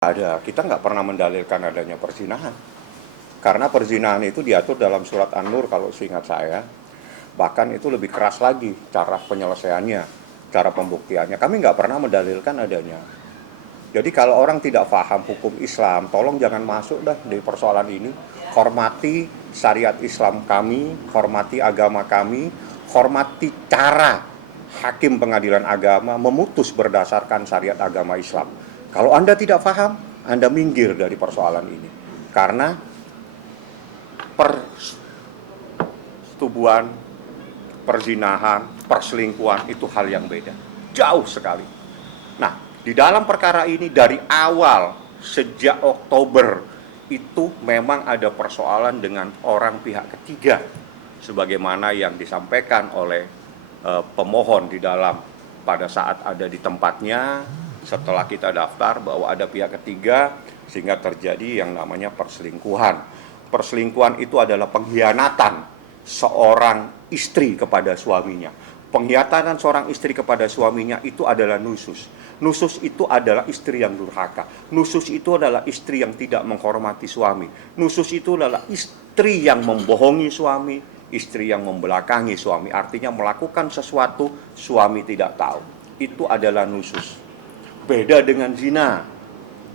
Ada, kita nggak pernah mendalilkan adanya perzinahan. Karena perzinahan itu diatur dalam surat An-Nur kalau seingat saya. Bahkan itu lebih keras lagi cara penyelesaiannya, cara pembuktiannya. Kami nggak pernah mendalilkan adanya. Jadi kalau orang tidak paham hukum Islam, tolong jangan masuk dah di persoalan ini. Hormati syariat Islam kami, hormati agama kami, hormati cara hakim pengadilan agama memutus berdasarkan syariat agama Islam. Kalau Anda tidak paham, Anda minggir dari persoalan ini. Karena persetubuhan, perzinahan, perselingkuhan itu hal yang beda. Jauh sekali. Nah, di dalam perkara ini dari awal, sejak Oktober, itu memang ada persoalan dengan orang pihak ketiga. Sebagaimana yang disampaikan oleh pemohon di dalam pada saat ada di tempatnya, setelah kita daftar bahwa ada pihak ketiga sehingga terjadi yang namanya perselingkuhan. Perselingkuhan itu adalah pengkhianatan seorang istri kepada suaminya. Pengkhianatan seorang istri kepada suaminya itu adalah nusus. Nusus itu adalah istri yang durhaka. Nusus itu adalah istri yang tidak menghormati suami. Nusus itu adalah istri yang membohongi suami, istri yang membelakangi suami. Artinya melakukan sesuatu suami tidak tahu. Itu adalah nusus. Beda dengan zina,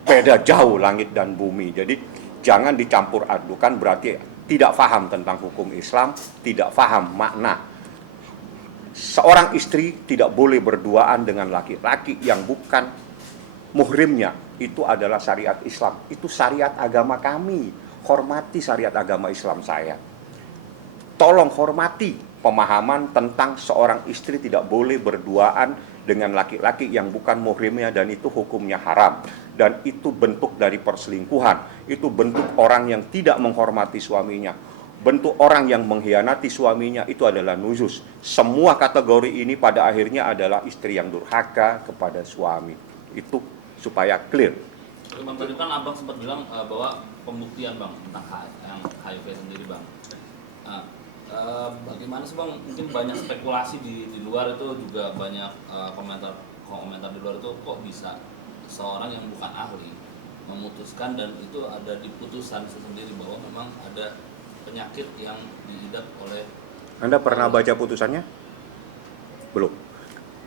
beda jauh langit dan bumi. Jadi jangan dicampur adukan, berarti tidak paham tentang hukum Islam, tidak paham makna. Seorang istri tidak boleh berduaan dengan laki-laki yang bukan muhrimnya. Itu adalah syariat Islam, itu syariat agama kami. Hormati syariat agama Islam saya. Tolong hormati pemahaman tentang seorang istri tidak boleh berduaan dengan laki-laki yang bukan muhrimnya, dan itu hukumnya haram. Dan itu bentuk dari perselingkuhan. Itu bentuk orang yang tidak menghormati suaminya. Bentuk orang yang mengkhianati suaminya, itu adalah nusus. Semua kategori ini pada akhirnya adalah istri yang durhaka kepada suami. Itu supaya clear. Bang, tadi kan abang sempat bilang bahwa pembuktian bang tentang yang HIV sendiri bang. Bagaimana sih bang? Mungkin banyak spekulasi di luar itu juga banyak komentar di luar itu, kok bisa seorang yang bukan ahli memutuskan, dan itu ada di putusan sendiri bahwa memang ada penyakit yang diidap oleh. Anda pernah baca putusannya? Belum.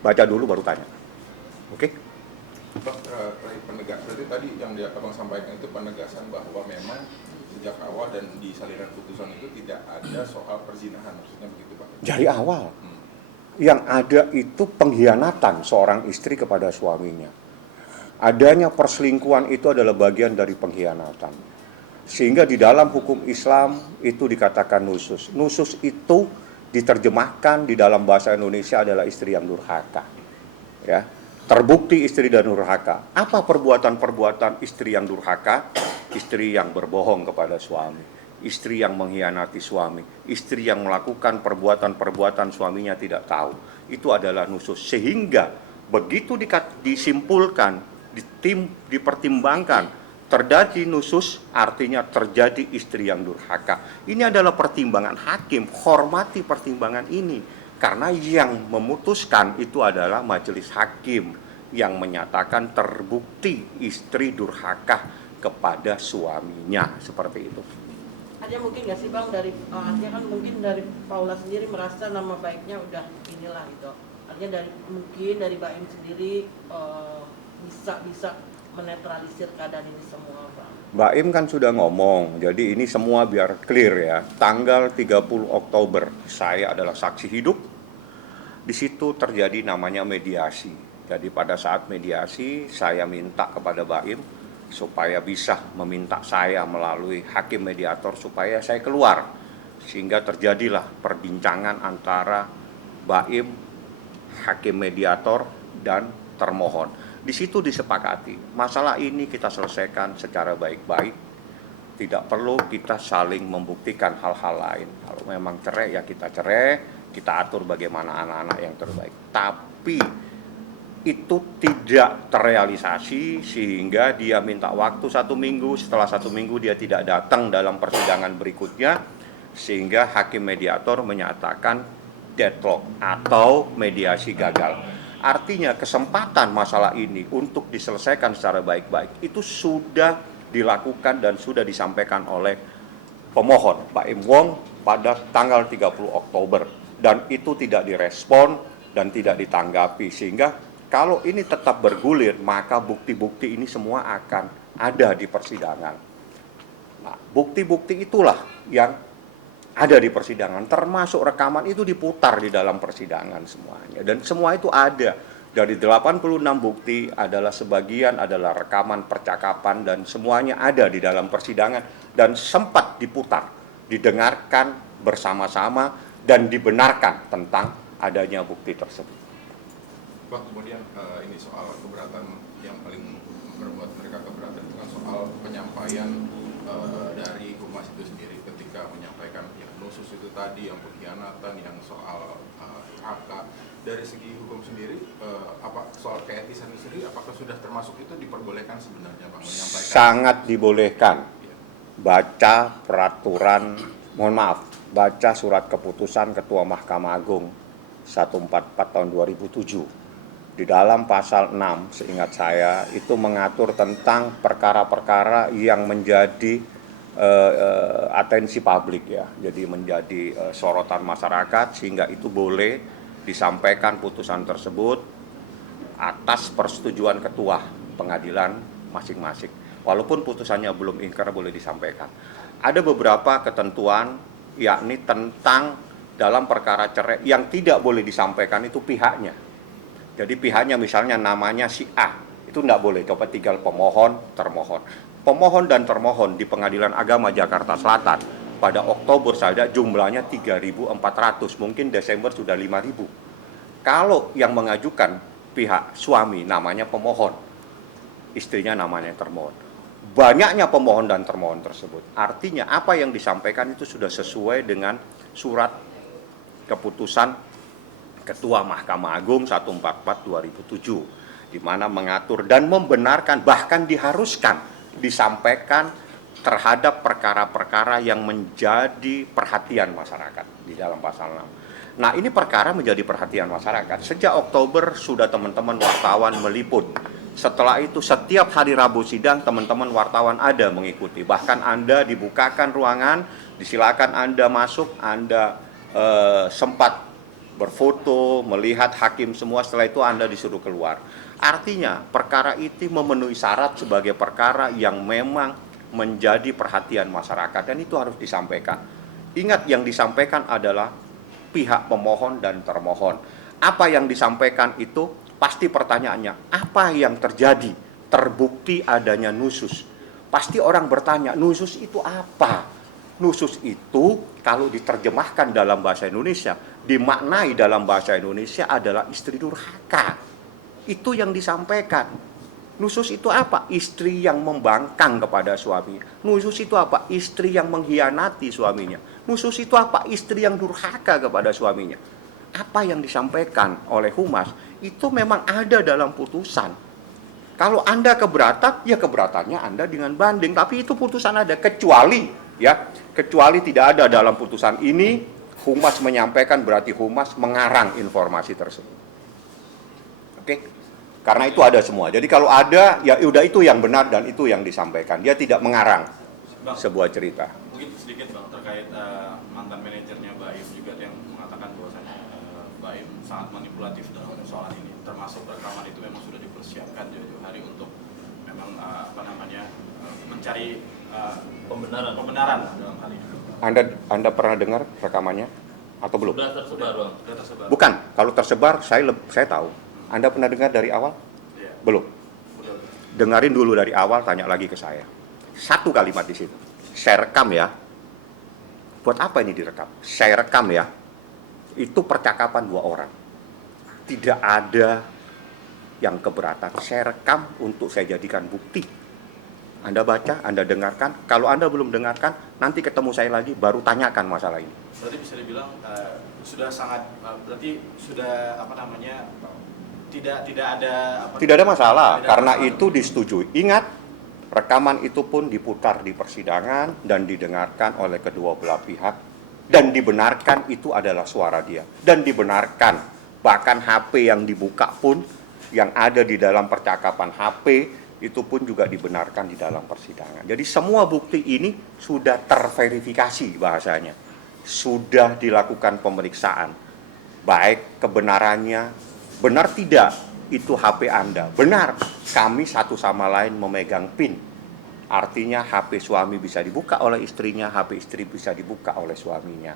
Baca dulu baru tanya. Oke? Berarti tadi yang abang sampaikan itu penegasan bahwa memang sejak awal dan di salinan putusan itu tidak ada soal perzinahan, maksudnya begitu Pak? Dari awal. Yang ada itu pengkhianatan seorang istri kepada suaminya. Adanya perselingkuhan itu adalah bagian dari pengkhianatan. Sehingga di dalam hukum Islam itu dikatakan nusus. Nusus itu diterjemahkan di dalam bahasa Indonesia adalah istri yang durhaka. Ya. Terbukti istri dan durhaka. Apa perbuatan-perbuatan istri yang durhaka? Istri yang berbohong kepada suami, istri yang mengkhianati suami, istri yang melakukan perbuatan-perbuatan suaminya tidak tahu. Itu adalah nusus. Sehingga begitu disimpulkan, dipertimbangkan, terjadi nusus, artinya terjadi istri yang durhaka. Ini adalah pertimbangan hakim, hormati pertimbangan ini. Karena yang memutuskan itu adalah majelis hakim yang menyatakan terbukti istri durhaka kepada suaminya, seperti itu. Ada mungkin nggak sih bang dari artinya kan mungkin dari Paula sendiri merasa nama baiknya udah inilah gitu. Artinya dari Baim sendiri bisa menetralisir keadaan ini semua bang. Baim kan sudah ngomong, jadi ini semua biar clear ya. Tanggal 30 Oktober saya adalah saksi hidup. Di situ terjadi namanya mediasi. Jadi pada saat mediasi saya minta kepada Baim supaya bisa meminta saya melalui hakim mediator supaya saya keluar, sehingga terjadilah perbincangan antara Baim, hakim mediator, dan termohon. Di situ disepakati masalah ini kita selesaikan secara baik-baik, tidak perlu kita saling membuktikan hal-hal lain. Kalau memang cerai ya kita cerai, kita atur bagaimana anak-anak yang terbaik. Tapi itu tidak terrealisasi sehingga dia minta waktu 1 minggu, setelah 1 minggu dia tidak datang dalam persidangan berikutnya, sehingga hakim mediator menyatakan deadlock atau mediasi gagal. Artinya kesempatan masalah ini untuk diselesaikan secara baik-baik itu sudah dilakukan dan sudah disampaikan oleh pemohon Pak Im Wong pada tanggal 30 Oktober dan itu tidak direspon dan tidak ditanggapi, sehingga kalau ini tetap bergulir maka bukti-bukti ini semua akan ada di persidangan. Nah, bukti-bukti itulah yang ada di persidangan, termasuk rekaman itu diputar di dalam persidangan semuanya, dan semua itu ada. Dari 86 bukti adalah sebagian adalah rekaman percakapan dan semuanya ada di dalam persidangan dan sempat diputar, didengarkan bersama-sama dan dibenarkan tentang adanya bukti tersebut. Pak, kemudian ini soal keberatan yang paling membuat mereka keberatan itu kan soal penyampaian dari humas itu sendiri ketika menyampaikan yang nusus itu tadi, yang pengkhianatan, yang soal HK. Dari segi hukum sendiri, apa soal keetisan itu sendiri, apakah sudah termasuk itu diperbolehkan sebenarnya, Pak, menyampaikan? Sangat dibolehkan. Baca peraturan, baca surat keputusan Ketua Mahkamah Agung 144 tahun 2007. Di dalam pasal 6, seingat saya, itu mengatur tentang perkara-perkara yang menjadi atensi publik ya. Jadi menjadi sorotan masyarakat, sehingga itu boleh disampaikan putusan tersebut atas persetujuan ketua pengadilan masing-masing. Walaupun putusannya belum ingkrah boleh disampaikan. Ada beberapa ketentuan yakni tentang dalam perkara cerai yang tidak boleh disampaikan itu pihaknya. Jadi pihaknya misalnya namanya si A, itu tidak boleh, coba tinggal pemohon, termohon. Pemohon dan termohon di Pengadilan Agama Jakarta Selatan pada Oktober saja jumlahnya 3.400, mungkin Desember sudah 5.000. Kalau yang mengajukan pihak suami namanya pemohon, istrinya namanya termohon. Banyaknya pemohon dan termohon tersebut. Artinya apa yang disampaikan itu sudah sesuai dengan surat keputusan Ketua Mahkamah Agung 144/2007, di mana mengatur dan membenarkan, bahkan diharuskan disampaikan terhadap perkara-perkara yang menjadi perhatian masyarakat di dalam pasal 6. Nah, ini perkara menjadi perhatian masyarakat. Sejak Oktober sudah teman-teman wartawan meliput. Setelah itu setiap hari Rabu sidang teman-teman wartawan ada mengikuti. Bahkan Anda dibukakan ruangan, disilakan Anda masuk, Anda sempat berfoto, melihat hakim semua, setelah itu Anda disuruh keluar. Artinya perkara itu memenuhi syarat sebagai perkara yang memang menjadi perhatian masyarakat dan itu harus disampaikan. Ingat, yang disampaikan adalah pihak pemohon dan termohon. Apa yang disampaikan itu pasti pertanyaannya, apa yang terjadi? Terbukti adanya nusus. Pasti orang bertanya, nusus itu apa? Nusus itu kalau diterjemahkan dalam bahasa Indonesia, dimaknai dalam bahasa Indonesia adalah istri durhaka. Itu yang disampaikan. Nusus itu apa? Istri yang membangkang kepada suaminya. Nusus itu apa? Istri yang mengkhianati suaminya. Nusus itu apa? Istri yang durhaka kepada suaminya. Apa yang disampaikan oleh humas itu memang ada dalam putusan. Kalau Anda keberatan, ya keberatannya Anda dengan banding. Tapi itu putusan ada, kecuali tidak ada dalam putusan ini, humas menyampaikan berarti humas mengarang informasi tersebut. Oke? Karena itu ada semua. Jadi kalau ada, ya udah itu yang benar dan itu yang disampaikan. Dia tidak mengarang Bang, sebuah cerita. mungkin sedikit Bang terkait mantan manajernya Baim juga yang mengatakan bahwasanya Baim sangat manipulatif dalam persoalan ini. Termasuk rekaman itu memang sudah dipersiapkan jauh-jauh hari untuk memang mencari pembenaran dalam hal ini. Anda pernah dengar rekamannya atau belum? Sudah tersebar, Bang. Sudah tersebar. Bukan, kalau tersebar saya tahu. Anda pernah dengar dari awal? Iya. Belum. Udah. Dengarin dulu dari awal, tanya lagi ke saya. Satu kalimat di situ. Saya rekam ya. Buat apa ini direkam? Saya rekam ya. Itu percakapan dua orang. Tidak ada yang keberatan. Saya rekam untuk saya jadikan bukti. Anda baca, Anda dengarkan. Kalau Anda belum dengarkan, nanti ketemu saya lagi, baru tanyakan masalah ini. Berarti bisa dibilang sudah sangat berarti sudah tidak ada Tidak ada masalah, tidak ada karena masalah. itu disetujui. Ingat, rekaman itu pun diputar di persidangan dan didengarkan oleh kedua belah pihak dan dibenarkan itu adalah suara dia dan dibenarkan Bahkan HP yang dibuka pun, yang ada di dalam percakapan HP, itu pun juga dibenarkan di dalam persidangan. Jadi semua bukti ini sudah terverifikasi bahasanya. Sudah dilakukan pemeriksaan. Baik kebenarannya, benar tidak itu HP Anda. Benar, kami satu sama lain memegang PIN. Artinya HP suami bisa dibuka oleh istrinya, HP istri bisa dibuka oleh suaminya.